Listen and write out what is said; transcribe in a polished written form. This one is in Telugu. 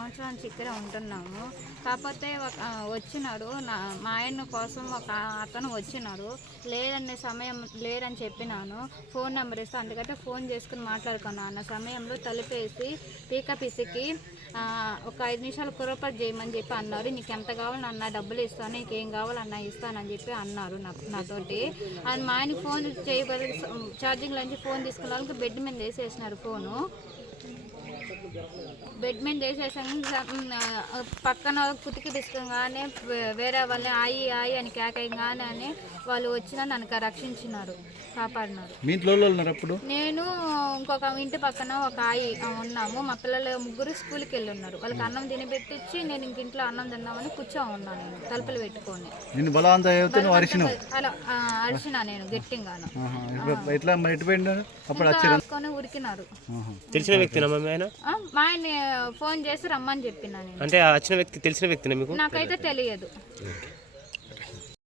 సంవత్సరాల నుంచి ఇక్కడే ఉంటున్నాము. కాకపోతే వచ్చినాడు మా ఆయన కోసం ఒక అతను వచ్చినాడు. లేదనే సమయం లేదని చెప్పినాను. ఫోన్ నెంబర్ ఇస్తే అందుకైతే ఫోన్ చేసుకుని మాట్లాడుకున్నాను. అన్న సమయంలో తలుపేసి పీక పిసికి ఒక 5 నిమిషాలు కురపతి చేయమని చెప్పి అన్నారు. నీకు ఎంత కావాలన్నా డబ్బులు ఇస్తాను, నీకేం కావాలన్నా ఇస్తానని చెప్పి అన్నారు నాతోటి. అది మా ఆయన ఫోన్ చేయబడి ఛార్జింగ్లో నుంచి ఫోన్ తీసుకున్న వాళ్ళకి బెడ్ మీద వేసేసినారు. ఫోను బెడ్ మీద వేసేసాక పక్కన కుతికి పిసుకంగానే వేరే వాళ్ళని ఆయి ఆయి అని కేకయంగానే అని వాళ్ళు వచ్చినా నన్ను రక్షించినారు, కాపాడినారు. మీ ఇంట్లో ఉన్నారు అప్పుడు? నేను ఇంకొక ఇంటి పక్కన ఒక ఆయి ఉన్నాము. మా పిల్లలు 3 స్కూల్కి వెళ్ళి ఉన్నారు. వాళ్ళకి అన్నం తినిపెట్టించి నేను ఇంట్లో అన్నం తిన్నామని కూర్చొని ఉన్నాను. నేను తలుపులు పెట్టుకొని అలా అరిచినా నేను గట్టిగాను. ఉరికినారు. తెలిసిన వ్యక్తి మా ఆయన ఫోన్ చేసి రమ్మని చెప్పినా నేను. అంటే వచ్చిన వ్యక్తి తెలిసిన వ్యక్తి నాకైతే తెలియదు.